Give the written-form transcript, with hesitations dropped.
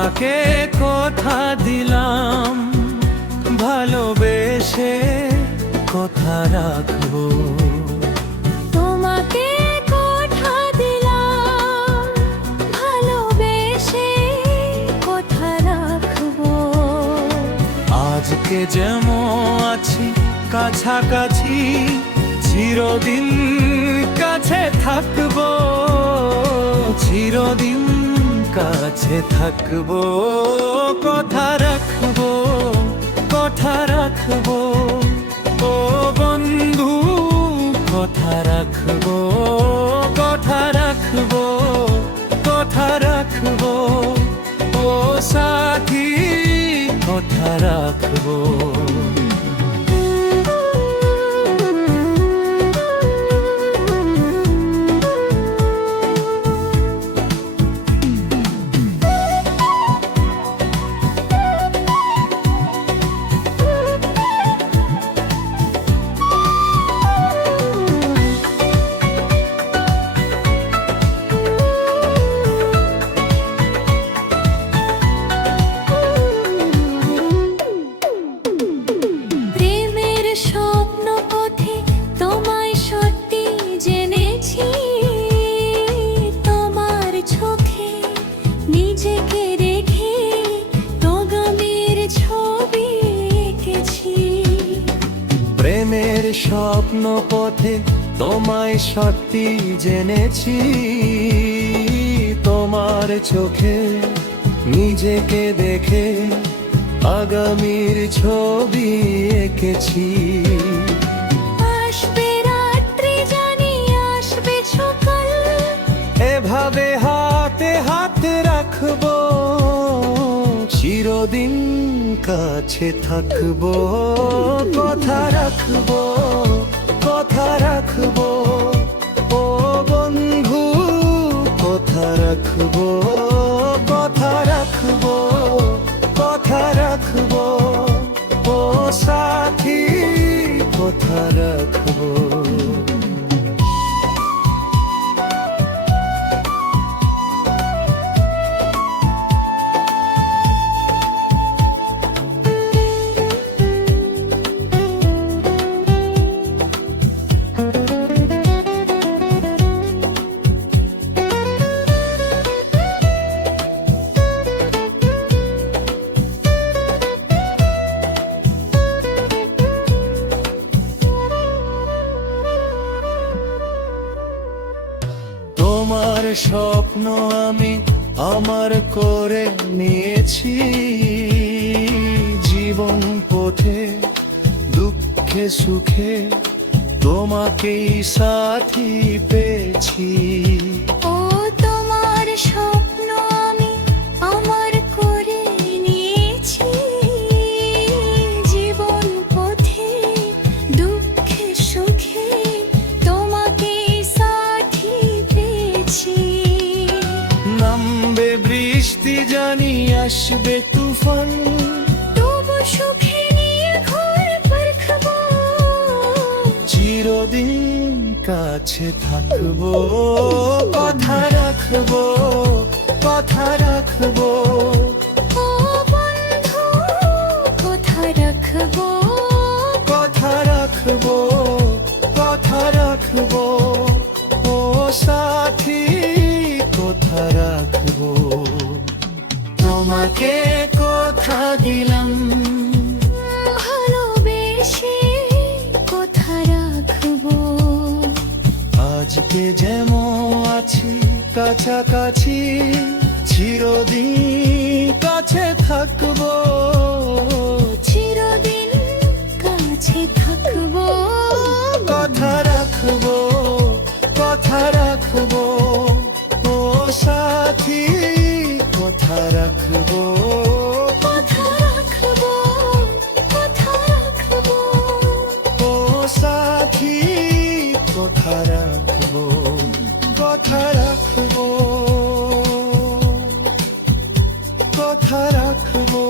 তোমাকে কথা দিলাম, ভালোবেসে কথা রাখবো। তোমাকে কথা দিলাম, ভালোবেসে কথা রাখবো। আজকে যেমন আছি কাছাকাছি, চিরদিন কাছে থাকবো, চিরদিন কাছে থাকবো। কথা রাখবো, কথা রাখবো, ও বন্ধু কথা রাখবো, কথা রাখবো, কথা রাখবো, ও সাথী কথা রাখবো। প্রেমের স্বপ্ন পথে তোমায় সত্যি জেনেছি, তোমার চোখে নিজেকে দেখে আগামীর ছবি এঁকেছি। আসবে রাত্রি জানি আসবে সকাল, এভাবে হাতে হাতে রাখবো, চিরদিন কাছে থাকবো। কথা রাখবো, কথা রাখবো, ও বন্ধু কথা রাখবো, কথা রাখবো, কথা রাখবো, ও সাথী কথা রাখবো। তোমার স্বপ্ন আমি আমার করে নিয়েছি, জীবন পথে দুঃখে সুখে তোমাকেই সাথী পেয়েছি। ও তোমার স্বপ্ন আমি আমার করে নিয়েছি, জীবন পথে দুঃখে সুখে তোমাকে সাথী পেয়েছি। নামবে বৃষ্টি জানি আসবে তুফান, তবু সুখে নিয়ে ঘর পারখাবো, চিরদিন কাছে থাকবো। কথা রাখবো, কথা রাখবো, ও বন্ধু কথা রাখবো, কথা রাখবো, কথা রাখবো, ও সাথী কথা রাখবো। তোমাকে কথা দিলাম, ভালোবেসে কথা রাখবো। আজকে যেমন আছি কাছাকাছি, চিরদিন কাছে থাকবো, চিরদিন কাছে থাকবো। কথা রাখবো, কথা রাখবো, ও সাথী কথা রাখবো, কথা রাখবো, কথা রাখবো, ও সাথী কথা রাখবো, কথা রাখবো, কথা রাখবো।